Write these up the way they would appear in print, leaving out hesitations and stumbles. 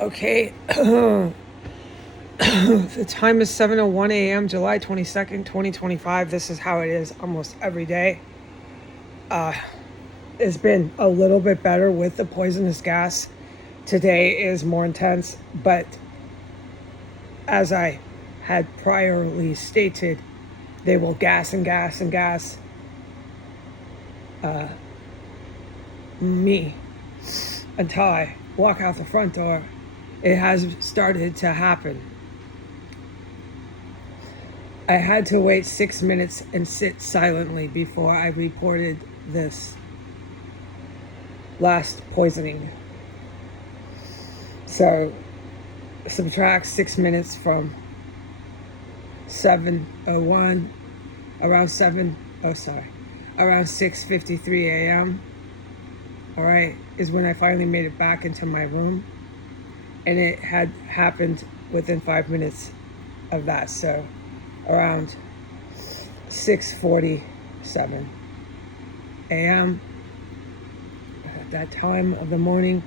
Okay, the time is 7:01 a.m., July 22nd, 2025. This is how it is almost every day. It's been a little bit better with the poisonous gas. Today is more intense, but as I had priorly stated, they will gas and gas and gas me until I walk out the front door. It has started to happen. I had to wait 6 minutes and sit silently before I reported this last poisoning. So subtract 6 minutes from 7:01, around 6:53 a.m. All right, is when I finally made it back into my room, and it had happened within 5 minutes of that. So around 6:47 a.m. at that time of the morning,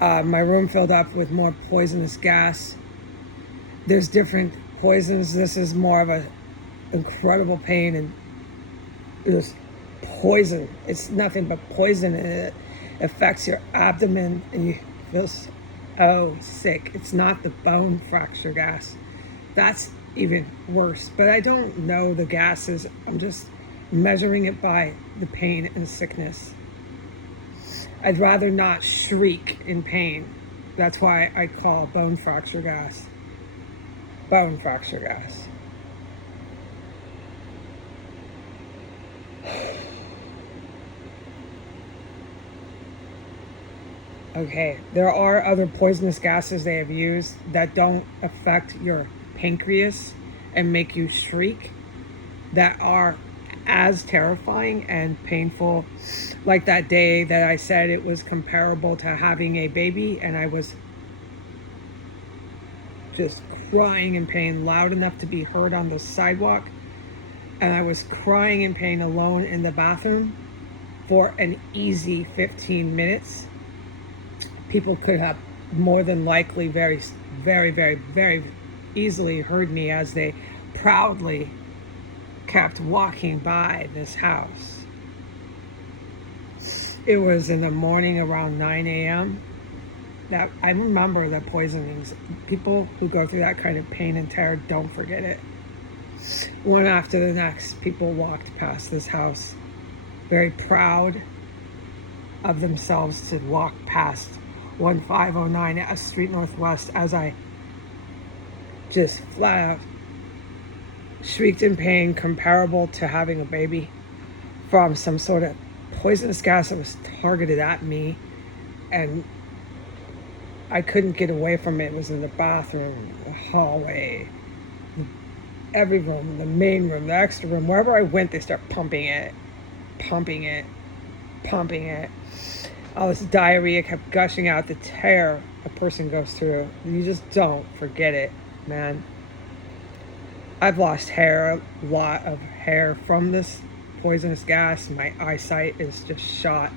my room filled up with more poisonous gas. There's different poisons. This is more of a incredible pain, and this poison, it's nothing but poison, and it affects your abdomen and you feel so sick. It's not the bone fracture gas. That's even worse. But I don't know the gases. I'm just measuring it by the pain and sickness. I'd rather not shriek in pain. That's why I call bone fracture gas bone fracture gas. Okay, there are other poisonous gases they have used that don't affect your pancreas and make you shriek, that are as terrifying and painful. Like that day that I said it was comparable to having a baby, and I was just crying in pain, loud enough to be heard on the sidewalk, and I was crying in pain alone in the bathroom for an easy 15 minutes. People could have more than likely very, very, very, very easily heard me as they proudly kept walking by this house. It was in the morning around 9 a.m. that I remember the poisonings. People who go through that kind of pain and terror don't forget it. One after the next, people walked past this house, very proud of themselves to walk past 1509 at Street Northwest, as I just flat out shrieked in pain comparable to having a baby from some sort of poisonous gas that was targeted at me, and I couldn't get away from it. It was in the bathroom, the hallway, every room, the main room, the extra room. Wherever I went, they start pumping it. All this diarrhea kept gushing out. The terror a person goes through, you just don't forget it, man. I've lost hair, a lot of hair from this poisonous gas. My eyesight is just shot.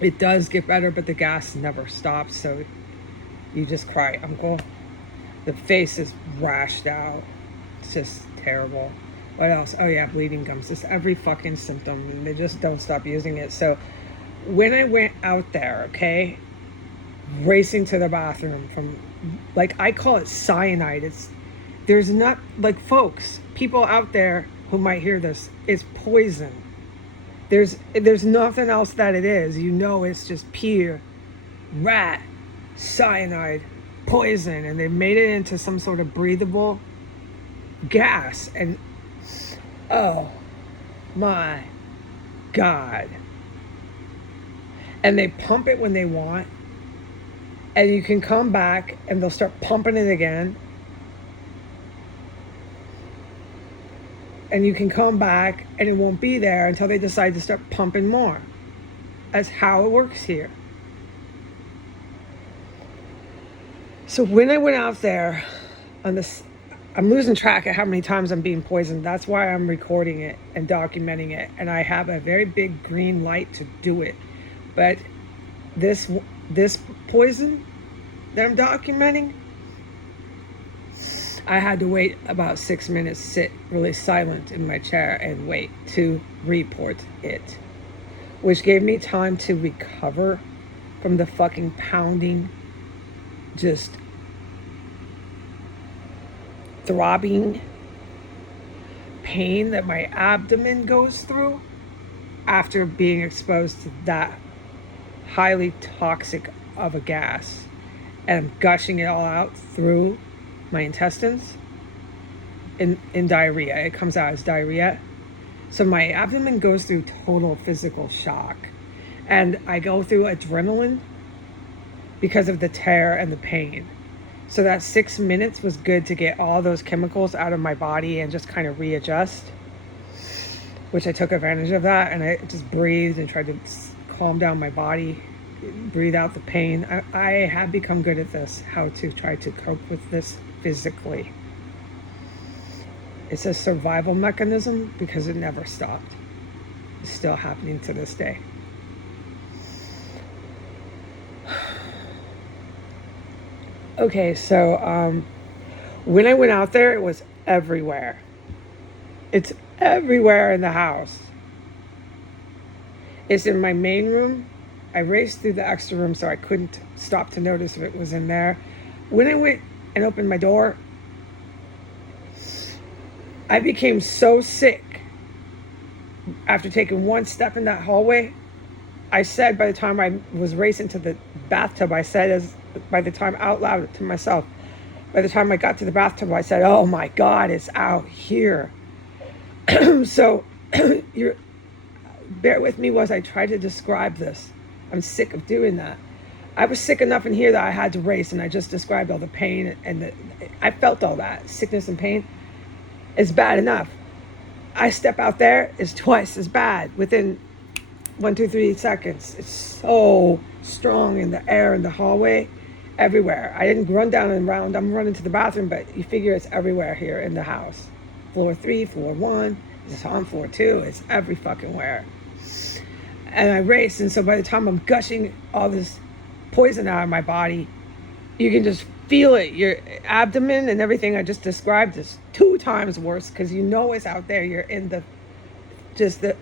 It does get better, but the gas never stops, so you just cry, uncle. The face is rashed out. It's just terrible. What else? Oh yeah, bleeding gums. Just every fucking symptom, and they just don't stop using it. So when I went out there, okay, racing to the bathroom from, like, I call it cyanide. There's not, like, folks, people out there who might hear this, it's poison. There's nothing else that it is. You know, it's just pure rat cyanide poison, and they made it into some sort of breathable gas. And oh my God. And they pump it when they want, and you can come back and they'll start pumping it again, and you can come back and it won't be there until they decide to start pumping more. That's how it works here. So when I went out there on this, I'm losing track of how many times I'm being poisoned. That's why I'm recording it and documenting it, and I have a very big green light to do it. But this poison that I'm documenting, I had to wait about 6 minutes, sit really silent in my chair and wait to report it, which gave me time to recover from the fucking pounding, just throbbing pain that my abdomen goes through after being exposed to that highly toxic of a gas, and I'm gushing it all out through my intestines in diarrhea. It comes out as diarrhea. So my abdomen goes through total physical shock, and I go through adrenaline because of the tear and the pain. So that 6 minutes was good to get all those chemicals out of my body and just kind of readjust, which I took advantage of that, and I just breathed and tried to calm down my body, breathe out the pain. I have become good at this, how to try to cope with this physically. It's a survival mechanism because it never stopped. It's still happening to this day. Okay, so when I went out there, it was everywhere. It's everywhere in the house. It's in my main room. I raced through the extra room so I couldn't stop to notice if it was in there. When I went and opened my door, I became so sick after taking one step in that hallway. I said by the time I was racing to the bathtub, by the time out loud to myself, by the time I got to the bathtub, I said, oh my God, it's out here. So bear with me as I try to describe this. I'm sick of doing that. I was sick enough in here that I had to race, and I just described all the pain, and I felt all that. Sickness and pain is bad enough. I step out there, it's twice as bad within 1, 2, 3 seconds. It's so strong in the air, in the hallway, everywhere. I didn't run down and round. I'm running to the bathroom, but you figure it's everywhere here in the house. Floor 3, floor 1, it's on floor 2. It's every fucking where. And I raced, and so by the time I'm gushing all this poison out of my body, you can just feel it. Your abdomen and everything I just described is 2 times worse because you know it's out there. You're in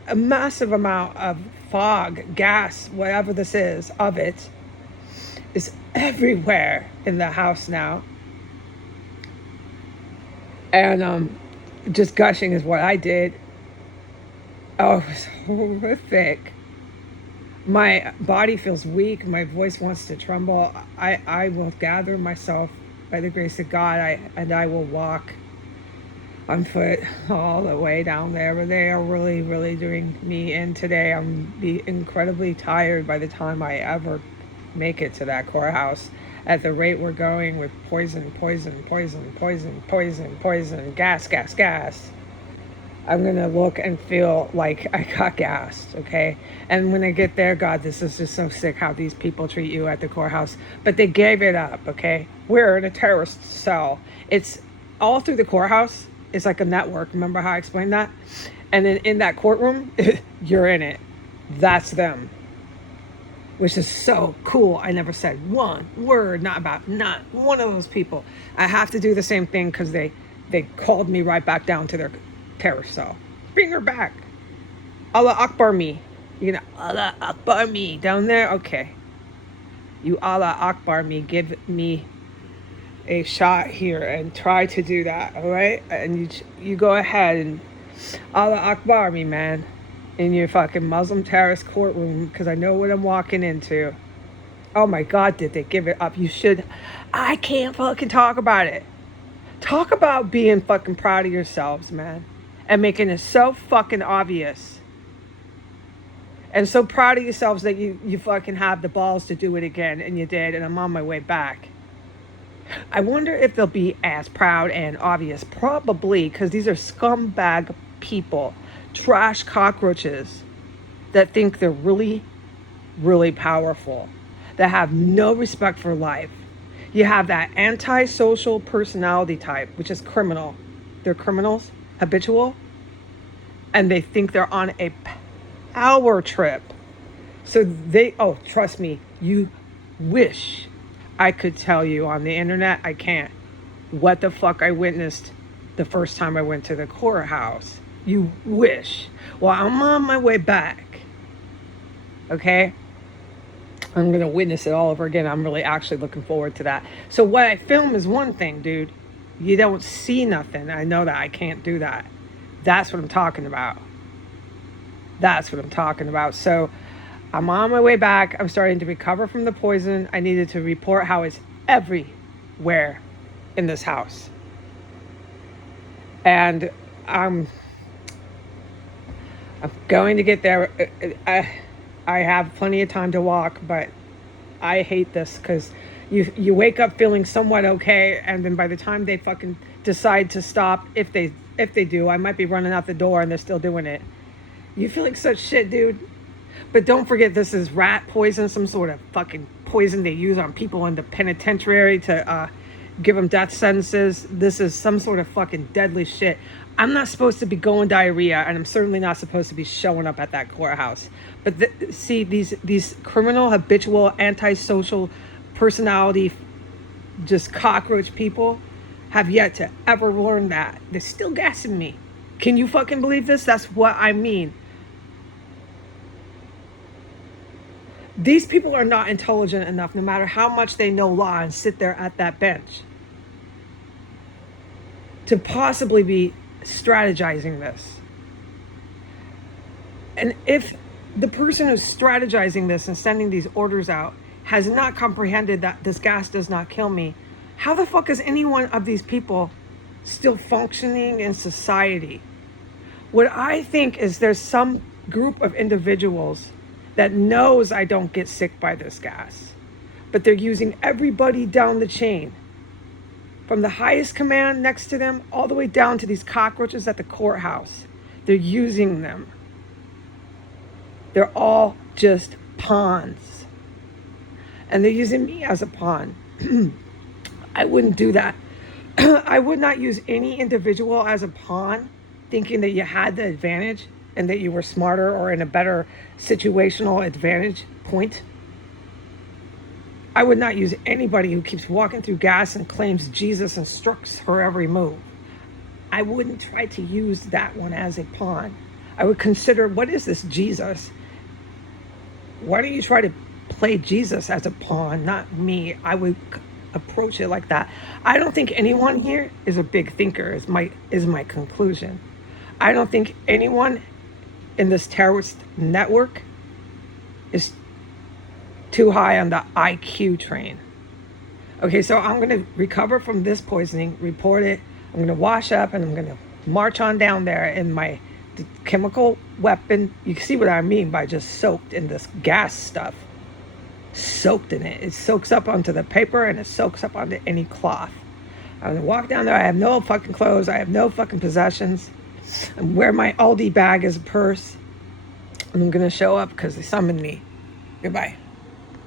a massive amount of fog, gas, whatever this is, of it is everywhere in the house now. And just gushing is what I did. Oh, it was horrific. My body feels weak. My voice wants to tremble. I will gather myself by the grace of God, and I will walk on foot all the way down there. But they are really, really doing me in today. I'm be incredibly tired by the time I ever make it to that courthouse. At the rate we're going with poison, gas. I'm going to look and feel like I got gassed, okay? And when I get there, God, this is just so sick how these people treat you at the courthouse. But they gave it up, okay? We're in a terrorist cell. It's all through the courthouse. It's like a network. Remember how I explained that? And then in that courtroom, you're in it. That's them. Which is so cool. I never said one word, not one of those people. I have to do the same thing because they called me right back down to their terror cell. Bring her back. Allah Akbar me. You know, Allah Akbar me down there. Okay. You Allah Akbar me. Give me a shot here and try to do that. All right. And you go ahead and Allah Akbar me, man, in your fucking Muslim terrorist courtroom, because I know what I'm walking into. Oh my God, did they give it up? You should. I can't fucking talk about it. Talk about being fucking proud of yourselves, man. And making it so fucking obvious. And so proud of yourselves that you fucking have the balls to do it again. And you did. And I'm on my way back. I wonder if they'll be as proud and obvious. Probably. Because these are scumbag people. Trash cockroaches. That think they're really, really powerful. That have no respect for life. You have that antisocial personality type. Which is criminal. They're criminals. Habitual, and they think they're on a power trip. So trust me, you wish I could tell you on the internet. I can't. What the fuck I witnessed the first time I went to the courthouse. You wish. Well, I'm on my way back. Okay? I'm going to witness it all over again. I'm really actually looking forward to that. So what I film is one thing, dude. You don't see nothing. I know that I can't do that. That's what I'm talking about. That's what I'm talking about. So I'm on my way back. I'm starting to recover from the poison. I needed to report how it's everywhere in this house. And I'm going to get there. I have plenty of time to walk, but I hate this because you wake up feeling somewhat okay, and then by the time they fucking decide to stop, if they do, I might be running out the door and they're still doing it. You feel like such shit, dude. But don't forget, this is rat poison, some sort of fucking poison they use on people in the penitentiary to give them death sentences. This is some sort of fucking deadly shit. I'm not supposed to be going diarrhea, and I'm certainly not supposed to be showing up at that courthouse. But see, these criminal, habitual, antisocial personality, just cockroach people have yet to ever learn that. They're still gassing me. Can you fucking believe this? That's what I mean. These people are not intelligent enough, no matter how much they know law and sit there at that bench, to possibly be strategizing this. And if the person who's strategizing this and sending these orders out has not comprehended that this gas does not kill me, how the fuck is any one of these people still functioning in society? What I think is there's some group of individuals that knows I don't get sick by this gas, but they're using everybody down the chain, from the highest command next to them all the way down to these cockroaches at the courthouse. They're using them. They're all just pawns. And they're using me as a pawn. I wouldn't do that. I would not use any individual as a pawn, thinking that you had the advantage and that you were smarter or in a better situational advantage point. I would not use anybody who keeps walking through gas and claims Jesus instructs her every move. I wouldn't try to use that one as a pawn. I would consider, what is this Jesus? Why don't you try to play Jesus as a pawn, not me? I would approach it like that. I don't think anyone here is a big thinker, is my conclusion. I don't think anyone in this terrorist network is too high on the IQ train. Okay, so I'm going to recover from this poisoning, report it. I'm going to wash up, and I'm going to march on down there in my chemical weapon. You can see what I mean by just soaked in this gas stuff. Soaked in it. It soaks up onto the paper, and it soaks up onto any cloth. I'm going to walk down there. I have no fucking clothes. I have no fucking possessions. I'm wearing my Aldi bag as a purse. And I'm going to show up because they summoned me. Goodbye.